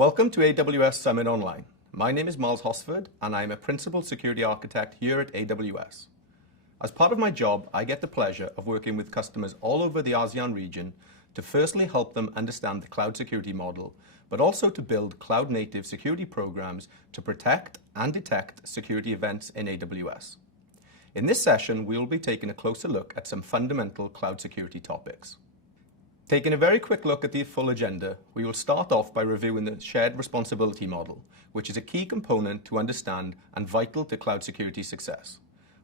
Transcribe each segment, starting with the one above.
Welcome to AWS Summit Online. My name is Miles Hosford, and I am a Principal Security Architect here at AWS. As part of my job, I get the pleasure of working with customers all over the ASEAN region to firstly help them understand the cloud security model, but also to build cloud-native security programs to protect and detect security events in AWS. In this session, we will be taking a closer look at some fundamental cloud security topics. Taking a very quick look at the full agenda, we will start off by reviewing the shared responsibility model, which is a key component to understand and vital to cloud security success.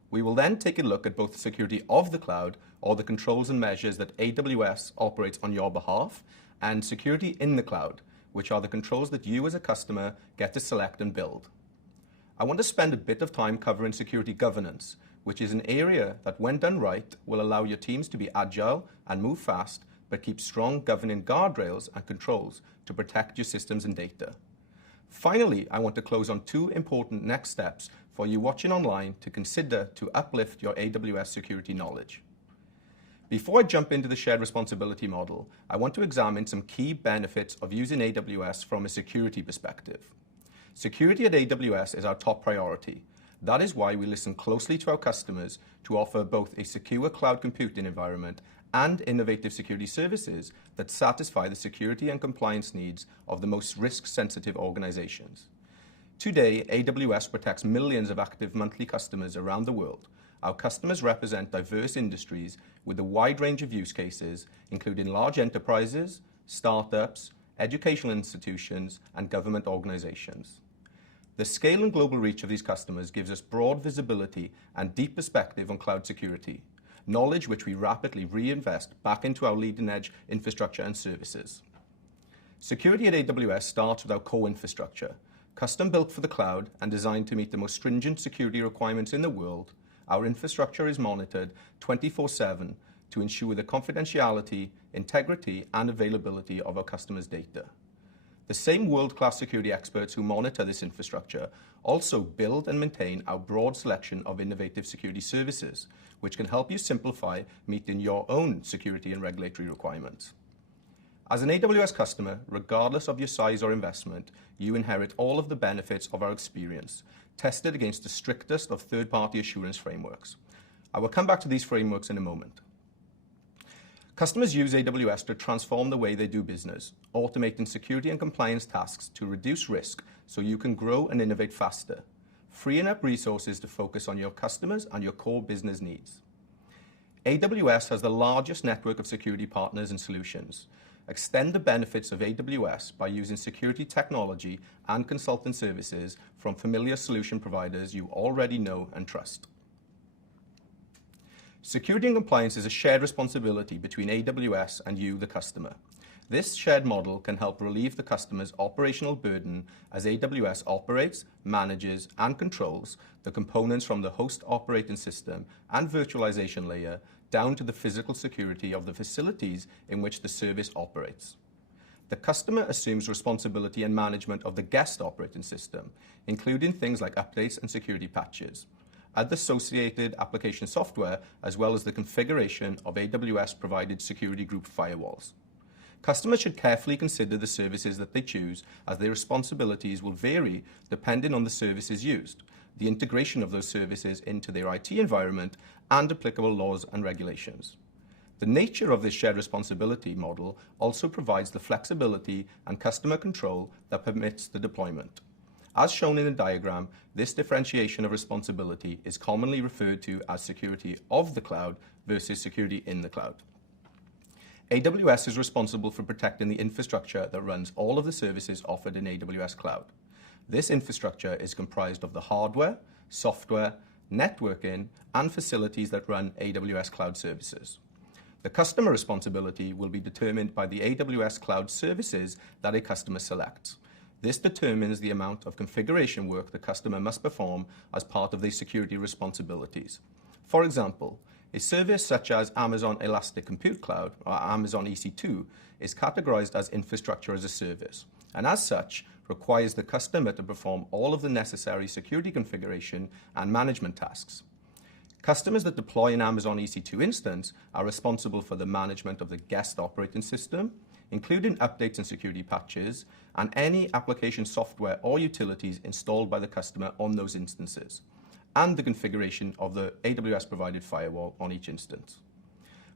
We will then take a look at both the security of the cloud, or the controls and measures that AWS operates on your behalf, and security in the cloud, which are the controls that you as a customer get to select and build. I want to spend a bit of time covering security governance, which is an area that, when done right, will allow your teams to be agile and move fast, but keep strong governing guardrails and controls to protect your systems and data. Finally, I want to close on two important next steps for you watching online to consider to uplift your AWS security knowledge. Before I jump into the shared responsibility model, I want to examine some key benefits of using AWS from a security perspective. Security at AWS is our top priority. That is why we listen closely to our customers to offer both a secure cloud computing environment and innovative security services that satisfy the security and compliance needs of the most risk-sensitive organizations. Today, AWS protects millions of active monthly customers around the world. Our customers represent diverse industries with a wide range of use cases, including large enterprises, startups, educational institutions, and government organizations. The scale and global reach of these customers gives us broad visibility and deep perspective on cloud security, knowledge which we rapidly reinvest back into our leading-edge infrastructure and services. Security at AWS starts with our core infrastructure. Custom-built for the cloud and designed to meet the most stringent security requirements in the world, our infrastructure is monitored 24/7 to ensure the confidentiality, integrity, and availability of our customers' data. The same world-class security experts who monitor this infrastructure also build and maintain our broad selection of innovative security services, which can help you simplify meeting your own security and regulatory requirements. As an AWS customer, regardless of your size or investment, you inherit all of the benefits of our experience, tested against the strictest of third-party assurance frameworks. I will come back to these frameworks in a moment. Customers use AWS to transform the way they do business, automating security and compliance tasks to reduce risk so you can grow and innovate faster, freeing up resources to focus on your customers and your core business needs. AWS has the largest network of security partners and solutions. Extend the benefits of AWS by using security technology and consultant services from familiar solution providers you already know and trust. Security and compliance is a shared responsibility between AWS and you, the customer. This shared model can help relieve the customer's operational burden as AWS operates, manages, and controls the components from the host operating system and virtualization layer down to the physical security of the facilities in which the service operates. The customer assumes responsibility and management of the guest operating system, including things like updates and security patches, and the associated application software, as well as the configuration of AWS-provided security group firewalls. Customers should carefully consider the services that they choose, as their responsibilities will vary depending on the services used, the integration of those services into their IT environment, and applicable laws and regulations. The nature of this shared responsibility model also provides the flexibility and customer control that permits the deployment. As shown in the diagram, this differentiation of responsibility is commonly referred to as security of the cloud versus security in the cloud. AWS is responsible for protecting the infrastructure that runs all of the services offered in AWS Cloud. This infrastructure is comprised of the hardware, software, networking, and facilities that run AWS Cloud services. The customer responsibility will be determined by the AWS Cloud services that a customer selects. This determines the amount of configuration work the customer must perform as part of their security responsibilities. For example, a service such as Amazon Elastic Compute Cloud, or Amazon EC2, is categorized as infrastructure as a service, and as such, requires the customer to perform all of the necessary security configuration and management tasks. Customers that deploy an Amazon EC2 instance are responsible for the management of the guest operating system, including updates and security patches, and any application software or utilities installed by the customer on those instances, and the configuration of the AWS provided firewall on each instance.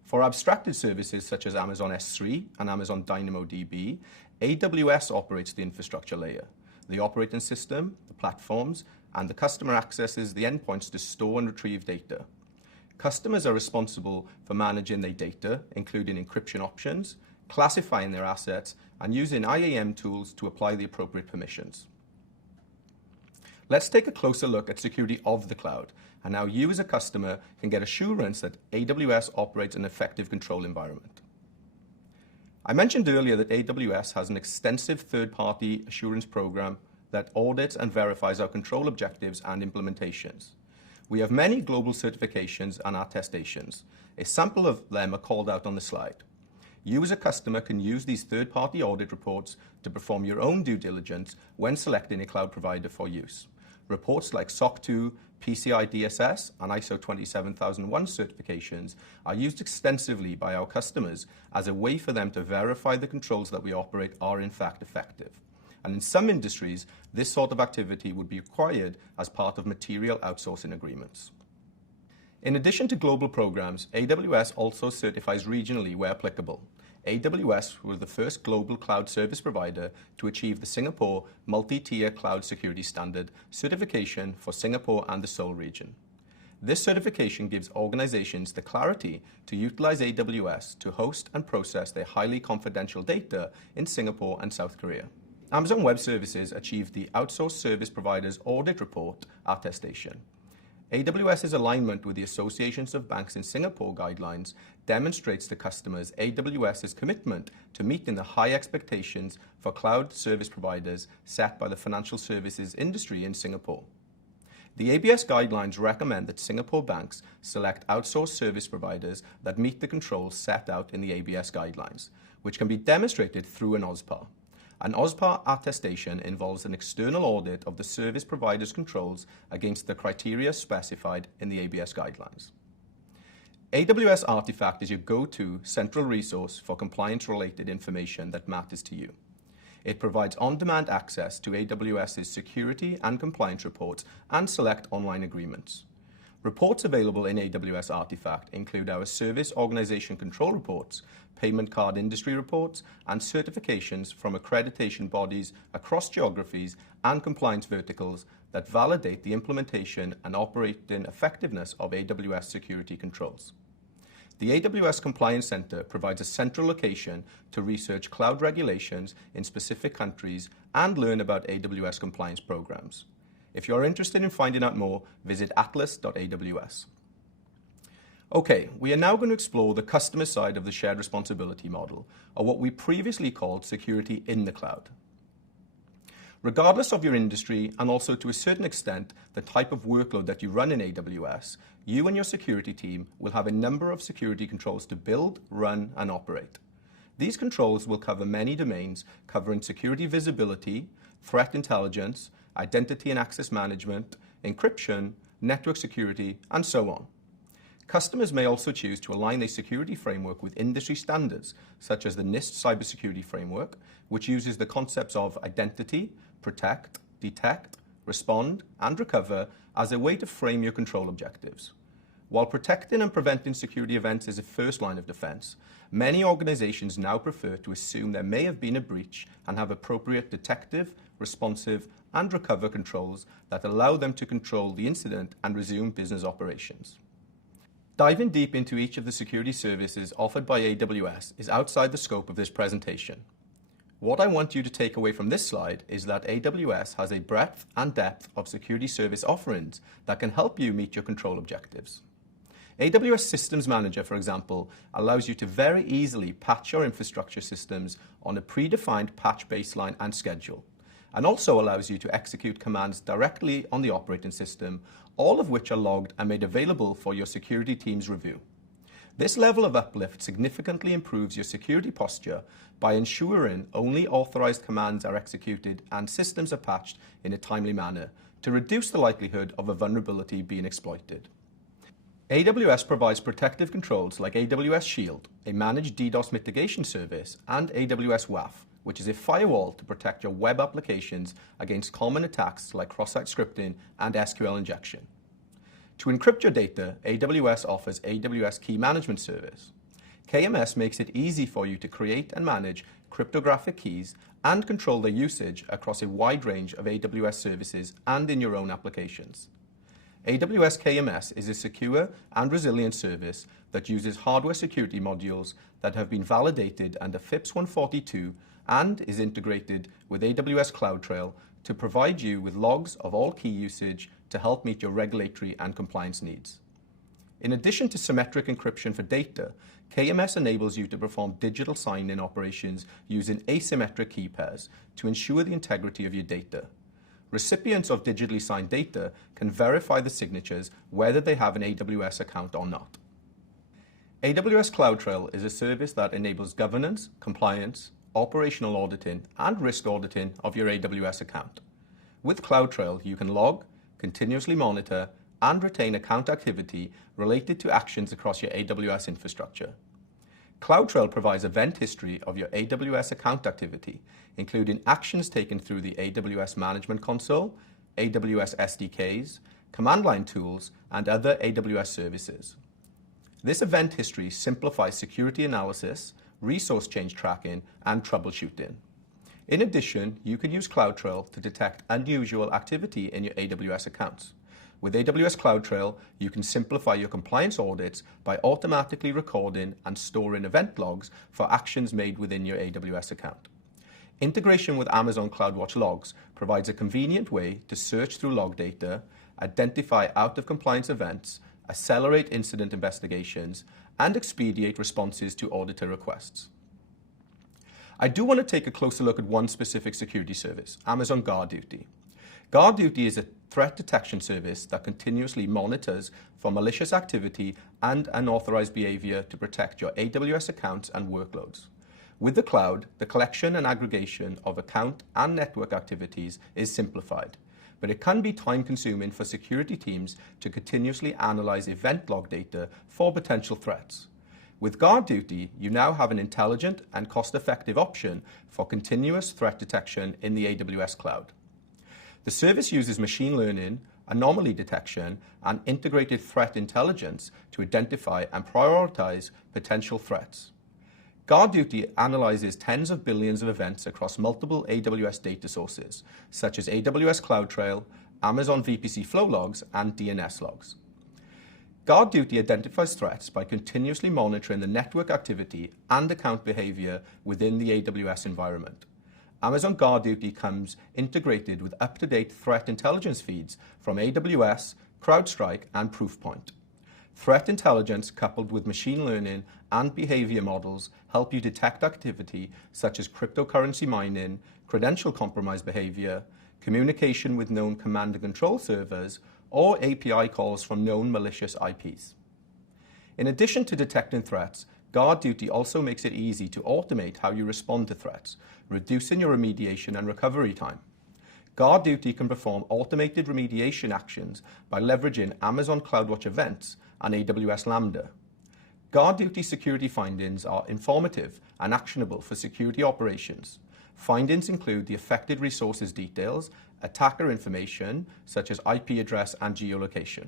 For abstracted services such as Amazon S3 and Amazon DynamoDB, AWS operates the infrastructure layer. The operating system, the platforms, and the customer accesses the endpoints to store and retrieve data. Customers are responsible for managing their data, including encryption options, classifying their assets, and using IAM tools to apply the appropriate permissions. Let's take a closer look at security of the cloud and how you as a customer can get assurance that AWS operates an effective control environment. I mentioned earlier that AWS has an extensive third-party assurance program that audits and verifies our control objectives and implementations. We have many global certifications and attestations. A sample of them are called out on the slide. You as a customer can use these third-party audit reports to perform your own due diligence when selecting a cloud provider for use. Reports like SOC 2, PCI DSS, and ISO 27001 certifications are used extensively by our customers as a way for them to verify the controls that we operate are in fact effective. And in some industries, this sort of activity would be required as part of material outsourcing agreements. In addition to global programs, AWS also certifies regionally where applicable. AWS was the first global cloud service provider to achieve the Singapore Multi-Tier Cloud Security Standard certification for Singapore and the Seoul region. This certification gives organizations the clarity to utilize AWS to host and process their highly confidential data in Singapore and South Korea. Amazon Web Services achieved the Outsourced Service Providers Audit Report attestation. AWS's alignment with the Associations of Banks in Singapore guidelines demonstrates to customers AWS's commitment to meeting the high expectations for cloud service providers set by the financial services industry in Singapore. The ABS guidelines recommend that Singapore banks select outsourced service providers that meet the controls set out in the ABS guidelines, which can be demonstrated through an OSPAR. An OSPAR attestation involves an external audit of the service provider's controls against the criteria specified in the ABS guidelines. Aws Artifact is your go-to central resource for compliance-related information that matters to you. It provides on-demand access to AWS's security and compliance reports and select online agreements. Reports available in Aws Artifact include our Service Organization Control Reports, payment card industry reports, and certifications from accreditation bodies across geographies and compliance verticals that validate the implementation and operating effectiveness of AWS security controls. The Aws Compliance Center provides a central location to research cloud regulations in specific countries and learn about AWS compliance programs. If you're interested in finding out more, visit atlas.aws. Okay, we are now going to explore the customer side of the shared responsibility model, or what we previously called security in the cloud. Regardless of your industry, and also to a certain extent the type of workload that you run in AWS, you and your security team will have a number of security controls to build, run, and operate. These controls will cover many domains, covering security visibility, threat intelligence, identity and access management, encryption, network security, and so on. Customers may also choose to align their security framework with industry standards, such as the NIST Cybersecurity Framework, which uses the concepts of identity, protect, detect, respond, and recover as a way to frame your control objectives. While protecting and preventing security events is a first line of defense, many organizations now prefer to assume there may have been a breach and have appropriate detective, responsive, and recover controls that allow them to control the incident and resume business operations. Diving deep into each of the security services offered by AWS is outside the scope of this presentation. What I want you to take away from this slide is that AWS has a breadth and depth of security service offerings that can help you meet your control objectives. AWS Systems Manager, for example, allows you to very easily patch your infrastructure systems on a predefined patch baseline and schedule, and also allows you to execute commands directly on the operating system, all of which are logged and made available for your security team's review. This level of uplift significantly improves your security posture by ensuring only authorized commands are executed and systems are patched in a timely manner to reduce the likelihood of a vulnerability being exploited. AWS provides protective controls like AWS Shield, a managed DDoS mitigation service, and AWS WAF, which is a firewall to protect your web applications against common attacks like cross-site scripting and SQL injection. To encrypt your data, AWS offers Aws Key Management service. KMS makes it easy for you to create and manage cryptographic keys and control their usage across a wide range of AWS services and in your own applications. AWS KMS is a secure and resilient service that uses hardware security modules that have been validated under FIPS 142 and is integrated with AWS Cloudtrail to provide you with logs of all key usage to help meet your regulatory and compliance needs. In addition to symmetric encryption for data, KMS enables you to perform digital sign-in operations using asymmetric key pairs to ensure the integrity of your data. Recipients of digitally signed data can verify the signatures whether they have an AWS account or not. AWS Cloudtrail is a service that enables governance, compliance, operational auditing, and risk auditing of your AWS account. With Cloudtrail, you can log, continuously monitor, and retain account activity related to actions across your AWS infrastructure. Cloudtrail provides event history of your AWS account activity, including actions taken through the AWS Management Console, AWS SDKs, command line tools, and other AWS services. This event history simplifies security analysis, resource change tracking, and troubleshooting. In addition, you can use Cloudtrail to detect unusual activity in your AWS accounts. With AWS Cloudtrail, you can simplify your compliance audits by automatically recording and storing event logs for actions made within your AWS account. Integration with Amazon Cloudwatch logs provides a convenient way to search through log data, identify out-of-compliance events, accelerate incident investigations, and expedite responses to auditor requests. I do want to take a closer look at one specific security service, Amazon GuardDuty. GuardDuty is a threat detection service that continuously monitors for malicious activity and unauthorized behavior to protect your AWS accounts and workloads. With the cloud, the collection and aggregation of account and network activities is simplified, but it can be time-consuming for security teams to continuously analyze event log data for potential threats. With GuardDuty, you now have an intelligent and cost-effective option for continuous threat detection in the AWS cloud. The service uses machine learning, anomaly detection, and integrated threat intelligence to identify and prioritize potential threats. GuardDuty analyzes tens of billions of events across multiple AWS data sources, such as AWS Cloudtrail, Amazon VPC flow logs, and DNS logs. GuardDuty identifies threats by continuously monitoring the network activity and account behavior within the AWS environment. Amazon GuardDuty comes integrated with up-to-date threat intelligence feeds from AWS, CrowdStrike, and Proofpoint. Threat intelligence coupled with machine learning and behavior models help you detect activity such as cryptocurrency mining, credential compromise behavior, communication with known command and control servers, or API calls from known malicious IPs. In addition to detecting threats, GuardDuty also makes it easy to automate how you respond to threats, reducing your remediation and recovery time. GuardDuty can perform automated remediation actions by leveraging Amazon CloudWatch events and AWS Lambda. GuardDuty security findings are informative and actionable for security operations. Findings include the affected resources details, attacker information, such as IP address and geolocation.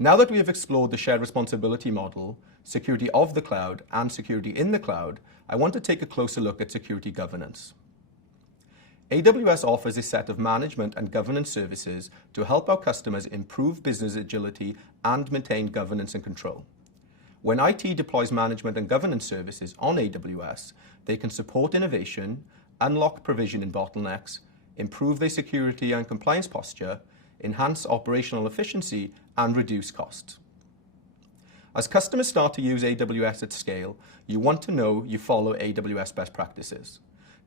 Now that we have explored the shared responsibility model, security of the cloud, and security in the cloud, I want to take a closer look at security governance. AWS offers a set of management and governance services to help our customers improve business agility and maintain governance and control. When IT deploys management and governance services on AWS, they can support innovation, unlock provisioning bottlenecks, improve their security and compliance posture, enhance operational efficiency, and reduce costs. As customers start to use AWS at scale, you want to know you follow AWS best practices.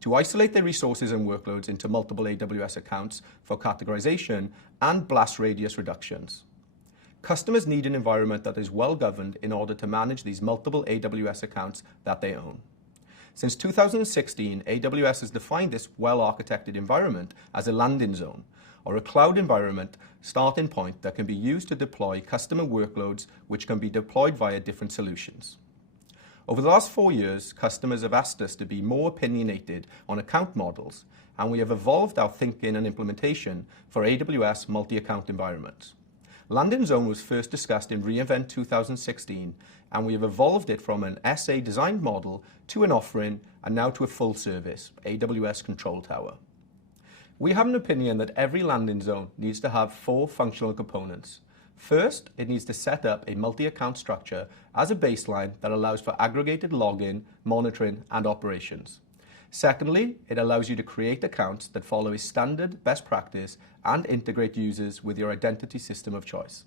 To isolate their resources and workloads into multiple AWS accounts for categorization and blast radius reductions. Customers need an environment that is well governed in order to manage these multiple AWS accounts that they own. Since 2016, AWS has defined this well-architected environment as a landing zone, or a cloud environment starting point that can be used to deploy customer workloads which can be deployed via different solutions. Over the last 4 years, customers have asked us to be more opinionated on account models, and we have evolved our thinking and implementation for AWS multi-account environments. Landing Zone was first discussed in reInvent 2016, and we have evolved it from an SA designed model to an offering and now to a full service, Aws Control Tower. We have an opinion that every landing zone needs to have 4 functional components. First, it needs to set up a multi-account structure as a baseline that allows for aggregated login, monitoring, and operations. Secondly, it allows you to create accounts that follow a standard best practice and integrate users with your identity system of choice.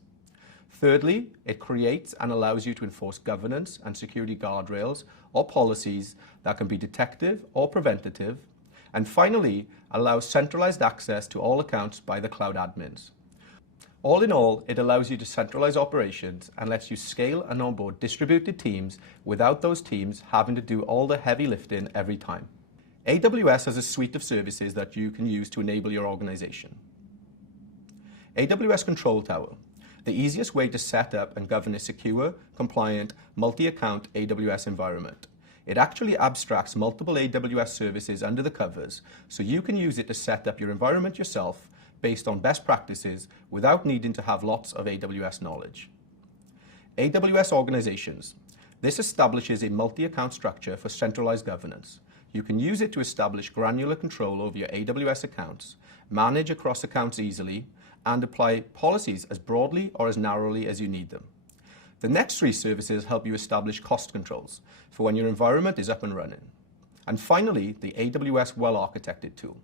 Thirdly, it creates and allows you to enforce governance and security guardrails or policies that can be detective or preventative. And finally, allows centralized access to all accounts by the cloud admins. All in all, it allows you to centralize operations and lets you scale and onboard distributed teams without those teams having to do all the heavy lifting every time. AWS has a suite of services that you can use to enable your organization. Aws Control Tower, the easiest way to set up and govern a secure, compliant, multi-account AWS environment. It actually abstracts multiple AWS services under the covers, so you can use it to set up your environment yourself based on best practices without needing to have lots of AWS knowledge. Aws Organizations. This establishes a multi-account structure for centralized governance. You can use it to establish granular control over your AWS accounts, manage across accounts easily, and apply policies as broadly or as narrowly as you need them. The next 3 services help you establish cost controls for when your environment is up and running. And finally, the Aws Well Architected tool.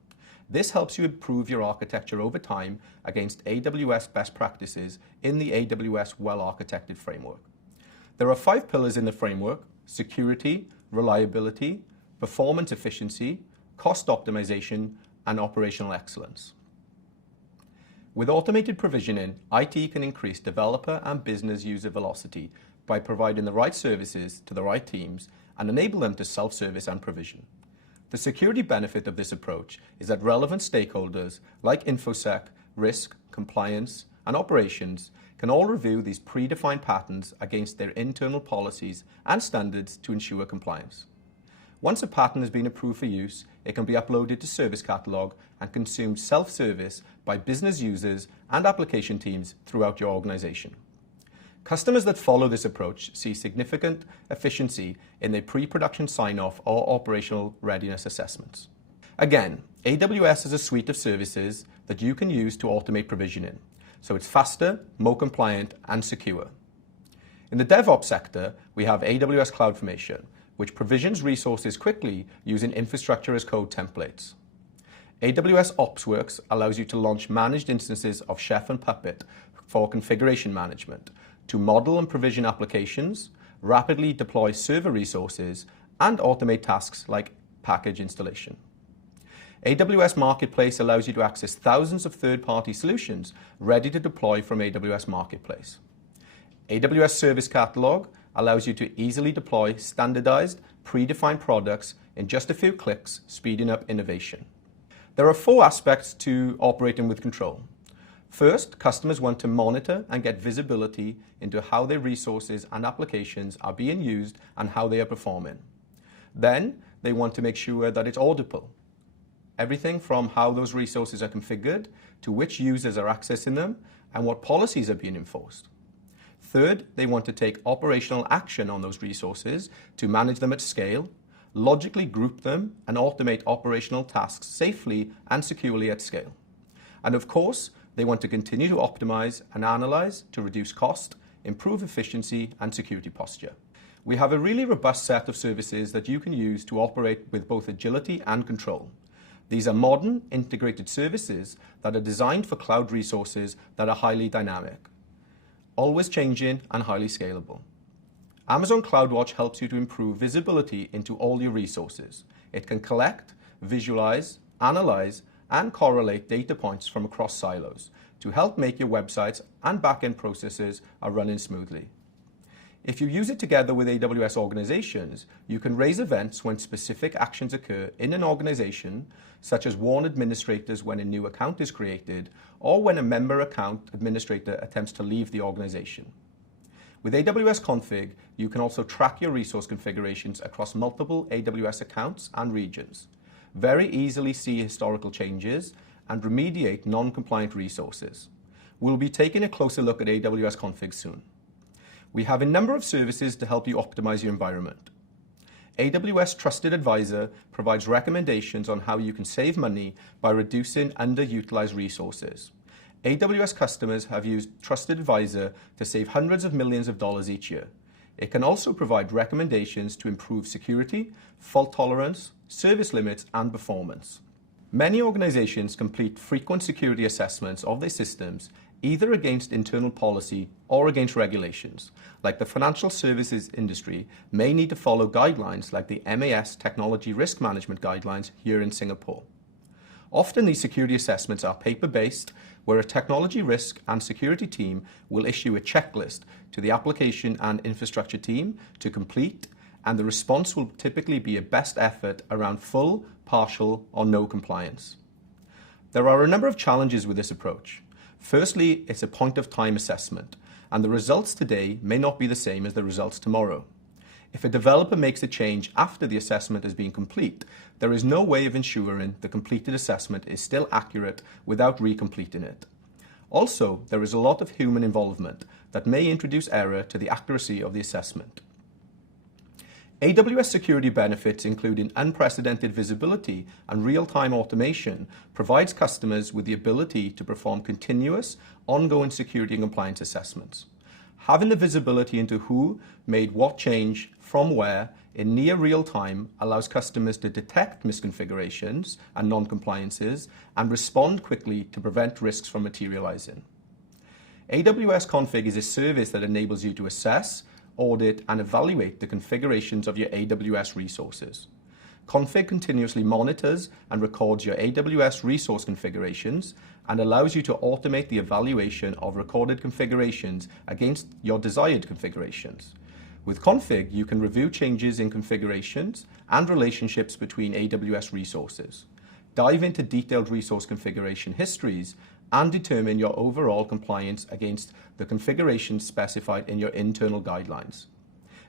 This helps you improve your architecture over time against AWS best practices in the Aws Well Architected framework. There are 5 pillars in the framework: security, reliability, performance efficiency, cost optimization, and operational excellence. With automated provisioning, IT can increase developer and business user velocity by providing the right services to the right teams and enable them to self-service and provision. The security benefit of this approach is that relevant stakeholders like InfoSec, risk, compliance, and operations can all review these predefined patterns against their internal policies and standards to ensure compliance. Once a pattern has been approved for use, it can be uploaded to Service Catalog and consumed self-service by business users and application teams throughout your organization. Customers that follow this approach see significant efficiency in their pre-production sign-off or operational readiness assessments. Again, AWS is a suite of services that you can use to automate provisioning, so it's faster, more compliant, and secure. In the DevOps sector, we have AWS Cloud Formation, which provisions resources quickly using infrastructure as code templates. AWS OpsWorks allows you to launch managed instances of Chef and Puppet for configuration management, to model and provision applications, rapidly deploy server resources, and automate tasks like package installation. AWS Marketplace allows you to access thousands of third-party solutions ready to deploy from AWS Marketplace. AWS Service Catalog allows you to easily deploy standardized, predefined products in just a few clicks, speeding up innovation. There are 4 aspects to operating with control. First, customers want to monitor and get visibility into how their resources and applications are being used and how they are performing. Then, they want to make sure that it's auditable. Everything from how those resources are configured to which users are accessing them and what policies are being enforced. Third, they want to take operational action on those resources to manage them at scale, logically group them, and automate operational tasks safely and securely at scale. And of course, they want to continue to optimize and analyze to reduce cost, improve efficiency, and security posture. We have a really robust set of services that you can use to operate with both agility and control. These are modern, integrated services that are designed for cloud resources that are highly dynamic, always changing, and highly scalable. Amazon Cloudwatch helps you to improve visibility into all your resources. It can collect, visualize, analyze, and correlate data points from across silos to help make your websites and backend processes are running smoothly. If you use it together with Aws Organizations, you can raise events when specific actions occur in an organization, such as warn administrators when a new account is created, or when a member account administrator attempts to leave the organization. With Aws Config, you can also track your resource configurations across multiple Aws accounts and regions, very easily see historical changes, and remediate non-compliant resources. We'll be taking a closer look at Aws Config soon. We have a number of services to help you optimize your environment. Aws Trusted Advisor provides recommendations on how you can save money by reducing underutilized resources. Aws customers have used Trusted Advisor to save hundreds of millions of dollars each year. It can also provide recommendations to improve security, fault tolerance, service limits, and performance. Many organizations complete frequent security assessments of their systems, either against internal policy or against regulations, like the financial services industry may need to follow guidelines like the MAS Technology Risk Management Guidelines here in Singapore. Often these security assessments are paper-based, where a technology risk and security team will issue a checklist to the application and infrastructure team to complete, and the response will typically be a best effort around full, partial, or no compliance. There are a number of challenges with this approach. Firstly, it's a point-of-time assessment, and the results today may not be the same as the results tomorrow. If a developer makes a change after the assessment has been complete, there is no way of ensuring the completed assessment is still accurate without recompleting it. Also, there is a lot of human involvement that may introduce error to the accuracy of the assessment. Aws Security Benefits, including unprecedented visibility and real-time automation, provides customers with the ability to perform continuous, ongoing security and compliance assessments. Having the visibility into who made what change from where in near real time allows customers to detect misconfigurations and non-compliances and respond quickly to prevent risks from materializing. Aws Config is a service that enables you to assess, audit, and evaluate the configurations of your AWS resources. Config continuously monitors and records your AWS resource configurations and allows you to automate the evaluation of recorded configurations against your desired configurations. With Config, you can review changes in configurations and relationships between AWS resources, dive into detailed resource configuration histories, and determine your overall compliance against the configurations specified in your internal guidelines.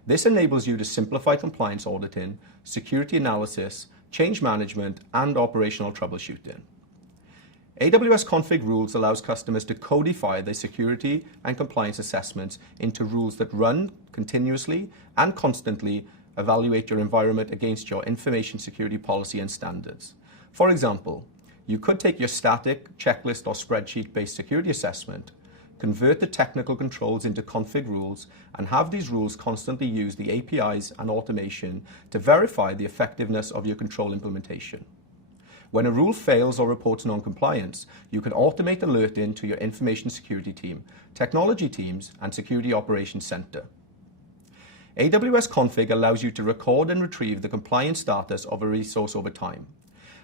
This enables you to simplify compliance auditing, security analysis, change management, and operational troubleshooting. Aws Config Rules allows customers to codify their security and compliance assessments into rules that run continuously and constantly evaluate your environment against your information security policy and standards. For example, you could take your static, checklist, or spreadsheet-based security assessment, convert the technical controls into config rules, and have these rules constantly use the APIs and automation to verify the effectiveness of your control implementation. When a rule fails or reports non-compliance, you can automate alerting to your information security team, technology teams, and security operations center. Aws Config allows you to record and retrieve the compliance status of a resource over time.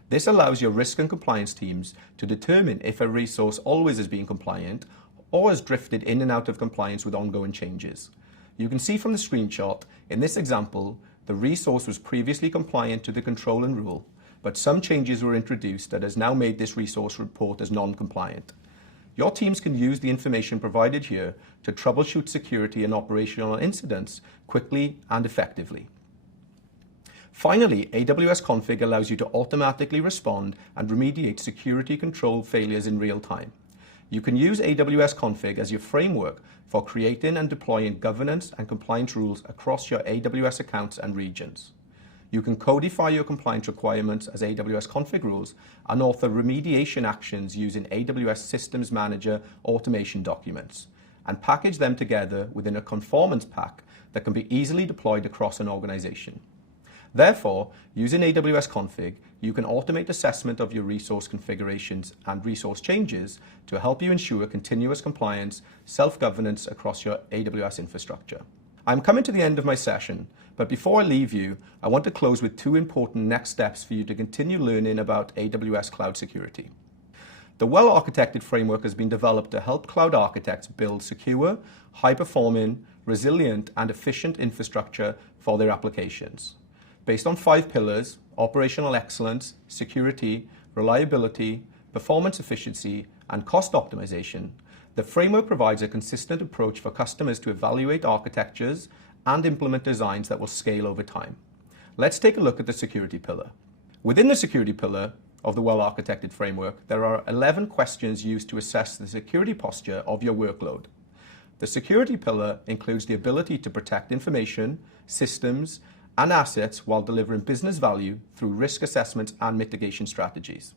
This allows your risk and compliance teams to determine if a resource always is being compliant or has drifted in and out of compliance with ongoing changes. You can see from the screenshot, in this example, the resource was previously compliant to the control and rule, but some changes were introduced that has now made this resource report as non-compliant. Your teams can use the information provided here to troubleshoot security and operational incidents quickly and effectively. Finally, Aws Config allows you to automatically respond and remediate security control failures in real time. You can use Aws Config as your framework for creating and deploying governance and compliance rules across your AWS accounts and regions. You can codify your compliance requirements as Aws Config Rules and author remediation actions using AWS Systems Manager automation documents, and package them together within a conformance pack that can be easily deployed across an organization. Therefore, using Aws Config, you can automate assessment of your resource configurations and resource changes to help you ensure continuous compliance, self-governance across your AWS infrastructure. I'm coming to the end of my session, but before I leave you, I want to close with two important next steps for you to continue learning about AWS cloud security. The Well Architected framework has been developed to help cloud architects build secure, high-performing, resilient, and efficient infrastructure for their applications. Based on 5 pillars: operational excellence, security, reliability, performance efficiency, and cost optimization, the framework provides a consistent approach for customers to evaluate architectures and implement designs that will scale over time. Let's take a look at the security pillar. Within the security pillar of the Well Architected framework, there are 11 questions used to assess the security posture of your workload. The security pillar includes the ability to protect information, systems, and assets while delivering business value through risk assessments and mitigation strategies.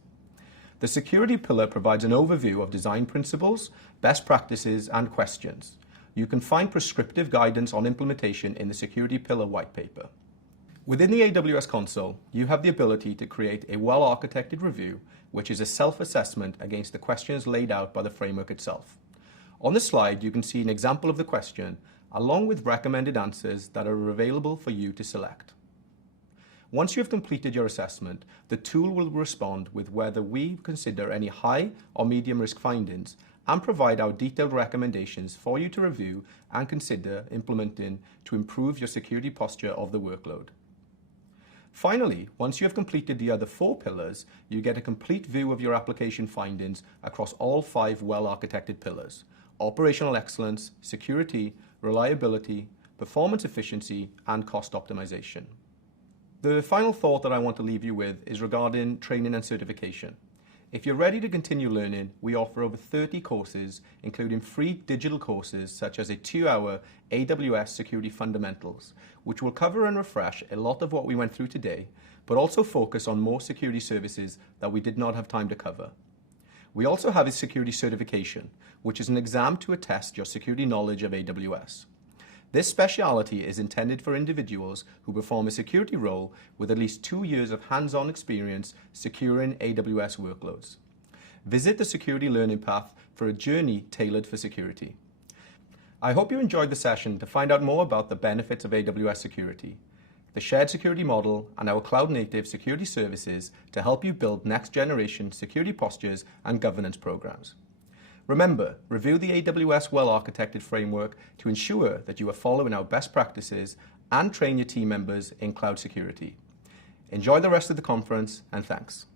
The security pillar provides an overview of design principles, best practices, and questions. You can find prescriptive guidance on implementation in the security pillar white paper. Within the AWS console, you have the ability to create a well-architected review, which is a self-assessment against the questions laid out by the framework itself. On the slide, you can see an example of the question, along with recommended answers that are available for you to select. Once you have completed your assessment, the tool will respond with whether we consider any high or medium risk findings and provide our detailed recommendations for you to review and consider implementing to improve your security posture of the workload. Finally, once you have completed the other 4 pillars, you get a complete view of your application findings across all 5 well-architected pillars: operational excellence, security, reliability, performance efficiency, and cost optimization. The final thought that I want to leave you with is regarding training and certification. If you're ready to continue learning, we offer over 30 courses, including free digital courses such as a 2-hour AWS Security Fundamentals, which will cover and refresh a lot of what we went through today, but also focus on more security services that we did not have time to cover. We also have a security certification, which is an exam to attest your security knowledge of AWS. This specialty is intended for individuals who perform a security role with at least 2 years of hands-on experience securing AWS workloads. Visit the Security Learning Path for a journey tailored for security. I hope you enjoyed the session to find out more about the benefits of AWS security, the shared security model, and our cloud-native security services to help you build next-generation security postures and governance programs. Remember, review the AWS Well Architected framework to ensure that you are following our best practices and train your team members in cloud security. Enjoy the rest of the conference, and thanks.